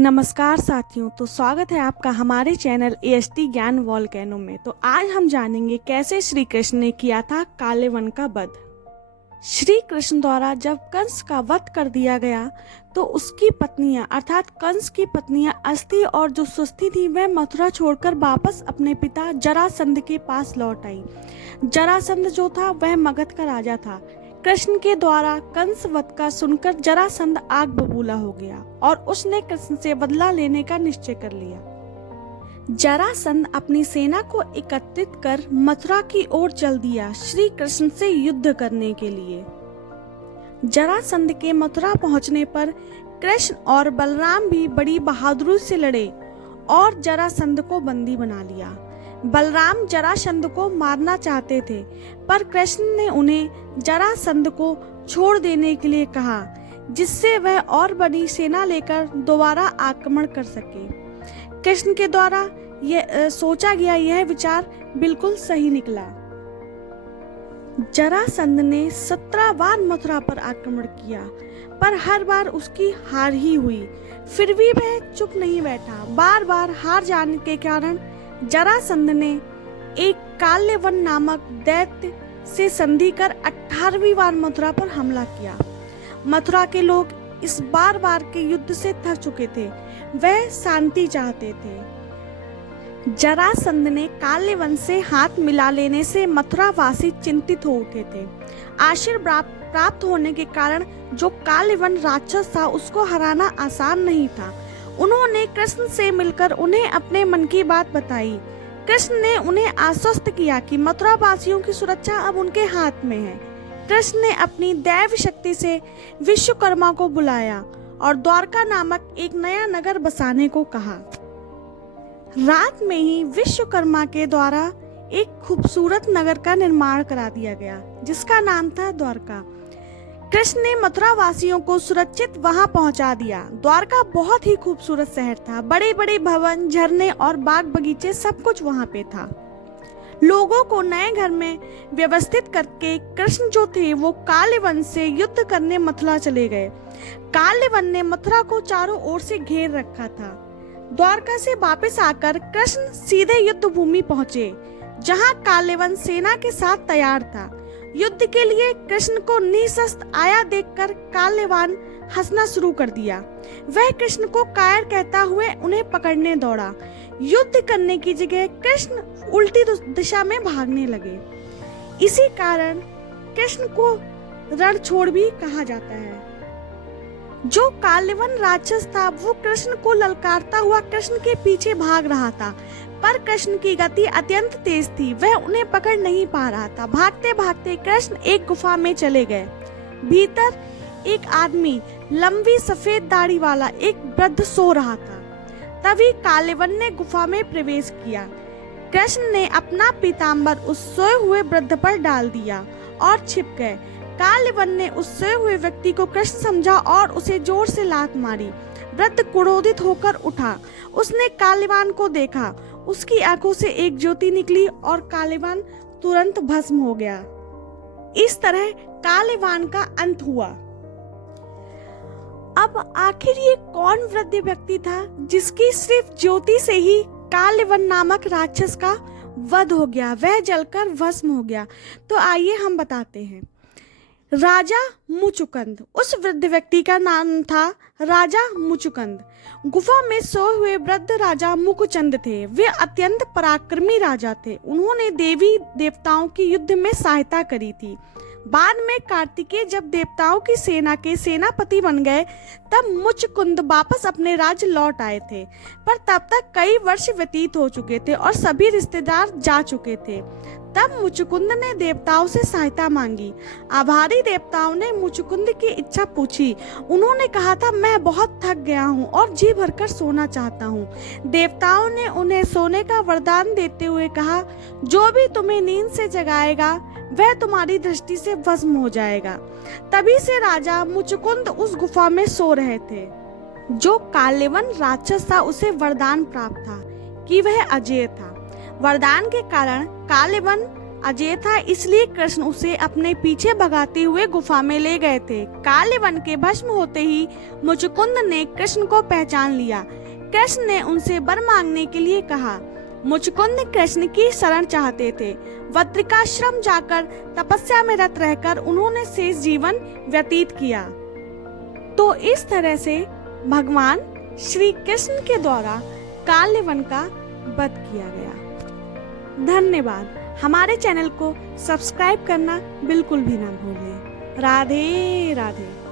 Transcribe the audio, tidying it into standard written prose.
नमस्कार साथियों। तो स्वागत है आपका हमारे चैनल एएसटी ज्ञान वॉल्केनो में। तो आज हम जानेंगे कैसे श्री कृष्ण ने किया था काले वन का वध। श्री कृष्ण द्वारा जब कंस का वध कर दिया गया तो उसकी पत्नियां अर्थात कंस की पत्नियां अस्थि और जो सुस्थि थी वह मथुरा छोड़कर वापस अपने पिता जरासंध के पास लौट आई। जरासंध जो था वह मगध का राजा था। कृष्ण के द्वारा कंस वध का सुनकर जरासंध आग बबूला हो गया और उसने कृष्ण से बदला लेने का निश्चय कर लिया। जरासंध अपनी सेना को एकत्रित कर मथुरा की ओर चल दिया श्री कृष्ण से युद्ध करने के लिए। जरासंध के मथुरा पहुंचने पर कृष्ण और बलराम भी बड़ी बहादुरी से लड़े और जरासंध को बंदी बना लिया। बलराम जरासंध को मारना चाहते थे पर कृष्ण ने उन्हें जरासंध को छोड़ देने के लिए कहा, जिससे वह और बड़ी सेना लेकर दोबारा आक्रमण कर सके। कृष्ण के द्वारा सोचा गया यह विचार बिल्कुल सही निकला। जरासंध ने 17 बार मथुरा पर आक्रमण किया पर हर बार उसकी हार ही हुई। फिर भी वह चुप नहीं बैठा। बार बार हार जाने के कारण जरासंध ने एक काल्यवन नामक दैत्य से संधि कर 18वीं बार मथुरा पर हमला किया। मथुरा के लोग इस बार के युद्ध से थक चुके थे, वह शांति चाहते थे। जरासंध ने काल्यवन से हाथ मिला लेने से मथुरा वासी चिंतित हो उठे थे। आशीर्वाद प्राप्त होने के कारण जो काल्यवन राक्षस था उसको हराना आसान नहीं था। उन्होंने कृष्ण से मिलकर उन्हें अपने मन की बात बताई। कृष्ण ने उन्हें आश्वस्त किया कि मथुरा वासियों की सुरक्षा अब उनके हाथ में है। कृष्ण ने अपनी दैव शक्ति से विश्वकर्मा को बुलाया और द्वारका नामक एक नया नगर बसाने को कहा। रात में ही विश्वकर्मा के द्वारा एक खूबसूरत नगर का निर्माण करा दिया गया जिसका नाम था द्वारका। कृष्ण ने मथुरा वासियों को सुरक्षित वहां पहुंचा दिया। द्वारका बहुत ही खूबसूरत शहर था। बड़े बड़े भवन, झरने और बाग बगीचे सब कुछ वहां पे था। लोगों को नए घर में व्यवस्थित करके कृष्ण जो थे वो काल्यवन से युद्ध करने मथुरा चले गए। काल्यवन ने मथुरा को चारों ओर से घेर रखा था। द्वारका से वापस आकर कृष्ण सीधे युद्ध भूमि पहुंचे जहां काल्यवन सेना के साथ तैयार था। युद्ध के लिए कृष्ण को निशस्त्र आया देखकर काल्यवन हंसना शुरू कर दिया। वह कृष्ण को कायर कहता हुए उन्हें पकड़ने दौड़ा। युद्ध करने की जगह कृष्ण उल्टी दिशा में भागने लगे। इसी कारण कृष्ण को रणछोड़ भी कहा जाता है। जो काल्यवन राक्षस था वो कृष्ण को ललकारता हुआ कृष्ण के पीछे भाग रहा था पर कृष्ण की गति अत्यंत तेज थी, वह उन्हें पकड़ नहीं पा रहा था। भागते भागते कृष्ण एक गुफा में चले गए। भीतर एक आदमी लंबी सफेद दाढ़ी वाला एक वृद्ध सो रहा था। तभी काल्यवन ने गुफा में प्रवेश किया। कृष्ण ने अपना पीताम्बर उस सोए हुए वृद्ध पर डाल दिया और छिप गए। काल्यवन ने उस सोए हुए व्यक्ति को कृष्ण समझा और उसे जोर से लात मारी। वृद्ध क्रोधित होकर उठा। उसने काल्यवन को देखा। उसकी आंखों से एक ज्योति निकली और काल्यवन तुरंत भस्म हो गया। इस तरह काल्यवन का अंत हुआ। अब आखिर ये कौन वृद्ध व्यक्ति था जिसकी सिर्फ ज्योति से ही काल्यवन नामक राक्षस का वध हो गया, वह जलकर भस्म हो गया? तो आइए हम बताते हैं। राजा मुचुकुंद, उस वृद्ध व्यक्ति का नाम था राजा मुचुकुंद। गुफा में सोए हुए वृद्ध राजा मुकुचंद थे। वे अत्यंत पराक्रमी राजा थे। उन्होंने देवी देवताओं की युद्ध में सहायता करी थी। बाद में कार्तिकेय जब देवताओं की सेना के सेनापति बन गए तब मुचुकुंद वापस अपने राज्य लौट आए थे, पर तब तक कई वर्ष व्यतीत हो चुके थे और सभी रिश्तेदार जा चुके थे। तब मुचुकुंद ने देवताओं से सहायता मांगी। आभारी देवताओं ने मुचुकुंद की इच्छा पूछी। उन्होंने कहा था, मैं बहुत थक गया हूँ और जी भरकर सोना चाहता हूँ। देवताओं ने उन्हें सोने का वरदान देते हुए कहा, जो भी तुम्हें नींद से जगाएगा वह तुम्हारी दृष्टि से भस्म हो जाएगा। तभी से राजा मुचुकुंद उस गुफा में सो रहे थे। जो काल्यवन राक्षस था उसे वरदान प्राप्त था कि वह अजेय था। वरदान के कारण काल्यवन अजय था, इसलिए कृष्ण उसे अपने पीछे भगाते हुए गुफा में ले गए थे। काले वन के भस्म होते ही मुचकुंद ने कृष्ण को पहचान लिया। कृष्ण ने उनसे वर मांगने के लिए कहा। मुचकुंद कृष्ण की शरण चाहते थे। बद्रिकाश्रम जाकर तपस्या में रत रहकर उन्होंने शेष जीवन व्यतीत किया। तो इस तरह से भगवान श्री कृष्ण के द्वारा काल्य वन का वध किया गया। धन्यवाद। हमारे चैनल को सब्सक्राइब करना बिल्कुल भी ना भूलें। राधे राधे।